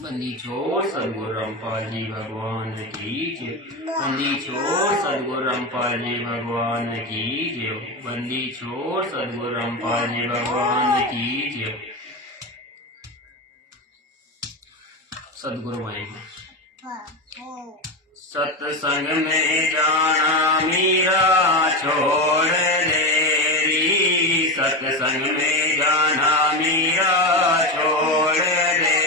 बंदी छोड़ सदगुरु रामपाल जी भगवान की जय। बंदी छोड़ सदगुरु रामपाल जी भगवान की जय। बंदी छोड़ सदगुरु रामपाल जी भगवान की जय। सदगुरु महिमा। सत्संग में जाना मीरा छोड़ देरी। सत्संग में जाना मीरा छोड़ देरी।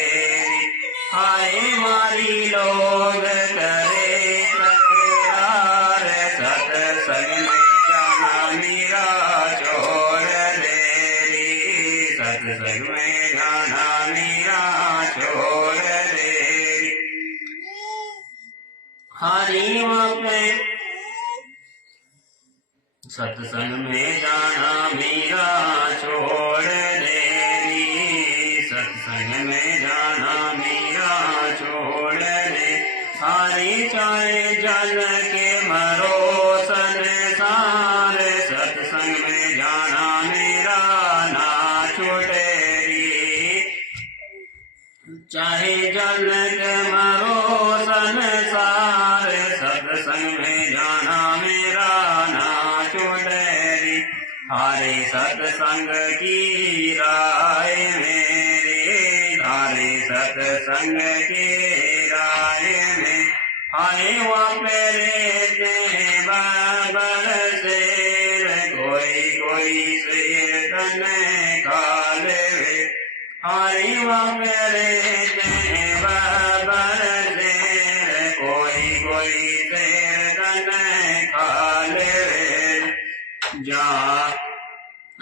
हाय मारी लोग करे तकरार। सत्संग में जाना मीरा छोड़ देरी। सत्संग में जाना मीरा छोड़ देरी। हरि पे सत्संग में जाना मीरा छोड़ देरी। सत्संग में जाना मीरा छोड़ दे। हरि चाहे जल के मरो संसार। सत्संग में जाना मीरा ना छूटेरी। चाहे जल के मरो संसार। सत्संग में जाना मेरा ना छूटेरी। हारे सत्संग की राय मेरे। हारे सत्संग की राय में। हाय वापरे बाबर शेर। कोई शेर तन खा लेवे। हाय वापरे बाबर शेर। कोई शेर तन खा लेवे।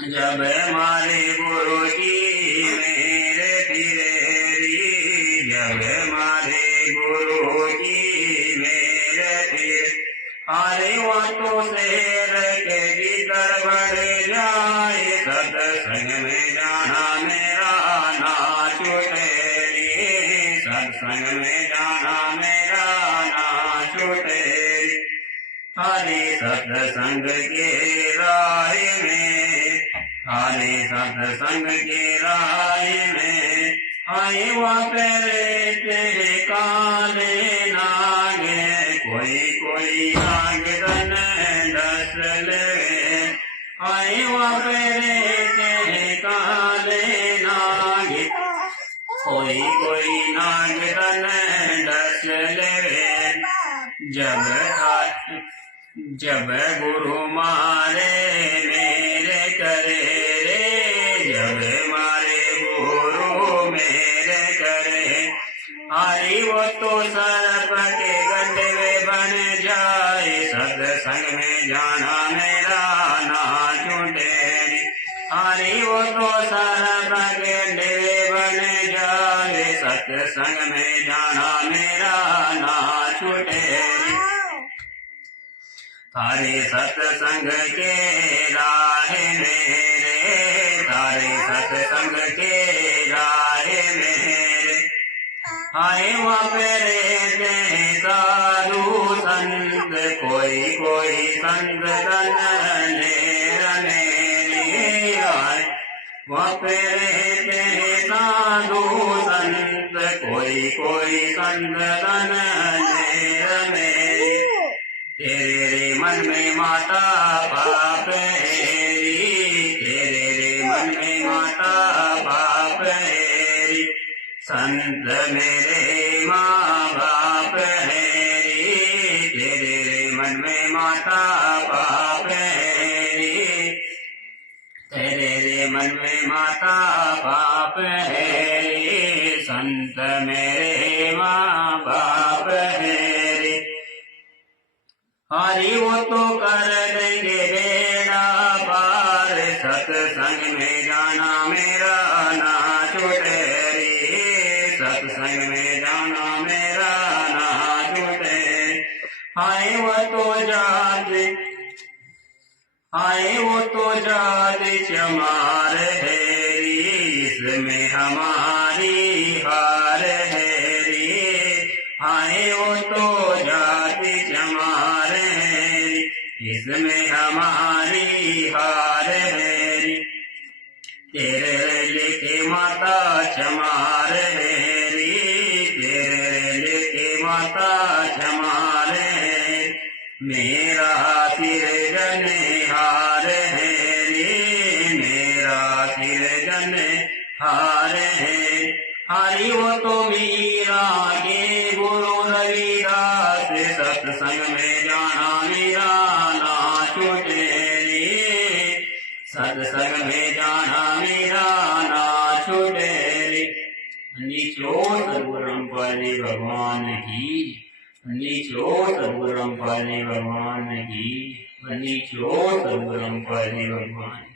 जब मारे गुरु की मेरे फिरेरी। जब मारे गुरु की मेरे फिर। हारे वो तो शेर के भीतर बढ़ जाए। सत्संग में जाना मेरा ना छूटेरी। सत्संग में जाना मेरा ना छूटेरी। हरे सत्संग के राय में। हरे सत्संग के राय में। आए वापरे तेरे काले नागे। कोई नाग तन दस ले। आए वापरे तेरे काले नागे। कोई नाग तन दस ले। जब गुरु मारे मेरे करे रे। जब मारे गुरु मेरे करे। हरि वो तो सर्प के गंडे बन जाए। सत्संग में जाना मेरा ना छूटेरी। हरि वो तो सर्प के गंडे बन जाए। सत्संग में जाना मेरा ना छूटेरी। तारे सत्संग के राह मेरे। तारे सत्संग के राह मेरे। आए वापरे ते साधु संत। कोई संत तन नेर मेरी। आए वापरे ते साधु संत। कोई संत तन नेर मेरी। तेरे मन में माता बाप हेरी। तेरे मन में माता बाप हेरी। संत मेरे माँ बाप हेरी। तेरे मन में माता बाप हेरी। तेरे मन में माता बाप हेरी। संत मेरे माँ बाप हेरी। हरि वो तो कर देंगे बेड़ा पार। सत्संग में जाना मेरा ना छूटेरी। सत्संग में जाना मेरा ना छूटेरी। हाय वो तो जाति चमार हेरी। इसमें हमारी हार हेरी। हाय वो तो जाति चमार हेरी। इसमें हमारी हार हेरी। तेरे लेके माता चमार हेरी। माता क्षमा रे, मेरा सिर जने हार है रे, मेरा सिर जने हार है। हरि वो तो मीरा के गुरु रविदास, सत्संग में जाना मेरा ना छूटे रे, सत्संग में जाना मेरा ना छूटे रे। नीचो सदगुरु पाले भगवान की, नीचो सदगुरु पाले भगवान की, नीचो सदगुरु पाले भगवान।